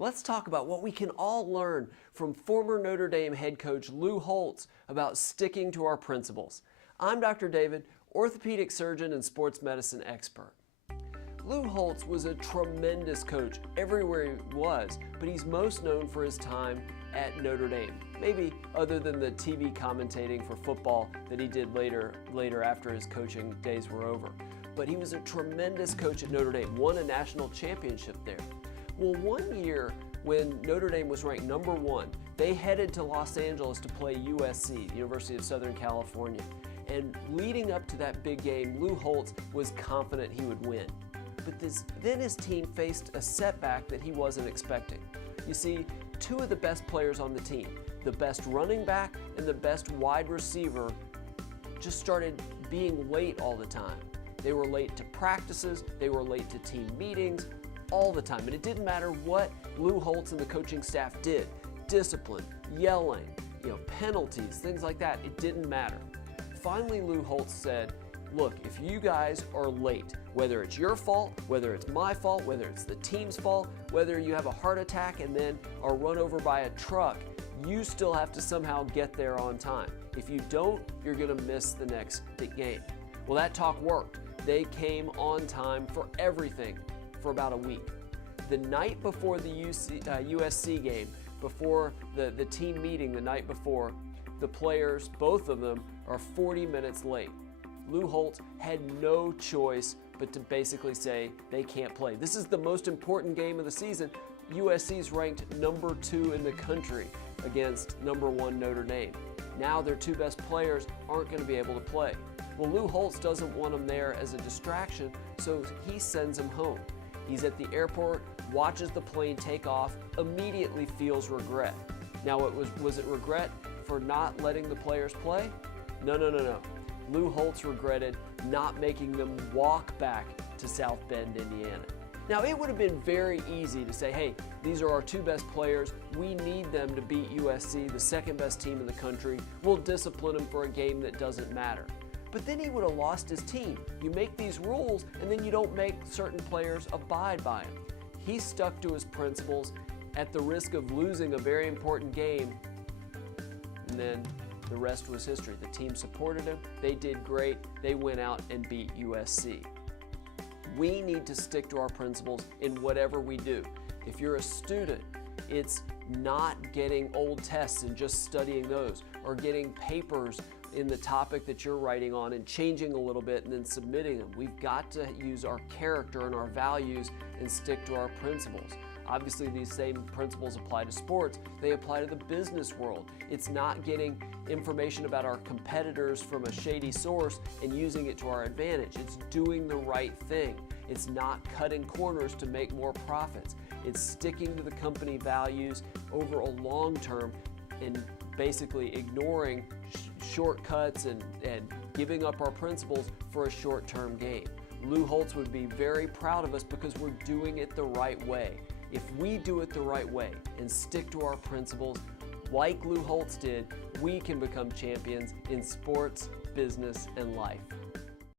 Let's talk about what we can all learn from former Notre Dame head coach Lou Holtz about sticking to our principles. I'm Dr. David, orthopedic surgeon and sports medicine expert. Lou Holtz was a tremendous coach everywhere he was, but he's most known for his time at Notre Dame. Maybe other than the TV commentating for football that he did later after his coaching days were over. But he was a tremendous coach at Notre Dame, won a national championship there. Well, one year when Notre Dame was ranked number 1, they headed to Los Angeles to play USC, the University of Southern California. And leading up to that big game, Lou Holtz was confident he would win. But then his team faced a setback that he wasn't expecting. You see, 2 of the best players on the team, the best running back and the best wide receiver, just started being late all the time. They were late to practices, they were late to team meetings, all the time. And it didn't matter what Lou Holtz and the coaching staff did. Discipline, yelling, penalties, things like that. It didn't matter. Finally, Lou Holtz said, look, if you guys are late, whether it's your fault, whether it's my fault, whether it's the team's fault, whether you have a heart attack and then are run over by a truck, you still have to somehow get there on time. If you don't, you're going to miss the next game. Well, that talk worked. They came on time for everything for about a week. The night before the USC game, before the team meeting the night before, the players, both of them, are 40 minutes late. Lou Holtz had no choice but to basically say they can't play. This is the most important game of the season. USC's ranked number 2 in the country against number 1 Notre Dame. Now their 2 best players aren't going to be able to play. Well, Lou Holtz doesn't want them there as a distraction, so he sends them home. He's at the airport, watches the plane take off, immediately feels regret. Now, was it regret for not letting the players play? No. Lou Holtz regretted not making them walk back to South Bend, Indiana. Now, it would have been very easy to say, hey, these are our 2 best players. We need them to beat USC, the second best team in the country. We'll discipline them for a game that doesn't matter. But then he would have lost his team. You make these rules and then you don't make certain players abide by them. He stuck to his principles at the risk of losing a very important game, and then the rest was history. The team supported him, they did great, they went out and beat USC. We need to stick to our principles in whatever we do. If you're a student, it's not getting old tests and just studying those, or getting papers in the topic that you're writing on and changing a little bit and then submitting them. We've got to use our character and our values and stick to our principles. Obviously, these same principles apply to sports. They apply to the business world. It's not getting information about our competitors from a shady source and using it to our advantage. It's doing the right thing. It's not cutting corners to make more profits. It's sticking to the company values over a long term and basically ignoring shortcuts and giving up our principles for a short-term gain. Lou Holtz would be very proud of us because we're doing it the right way. If we do it the right way and stick to our principles like Lou Holtz did, we can become champions in sports, business, and life.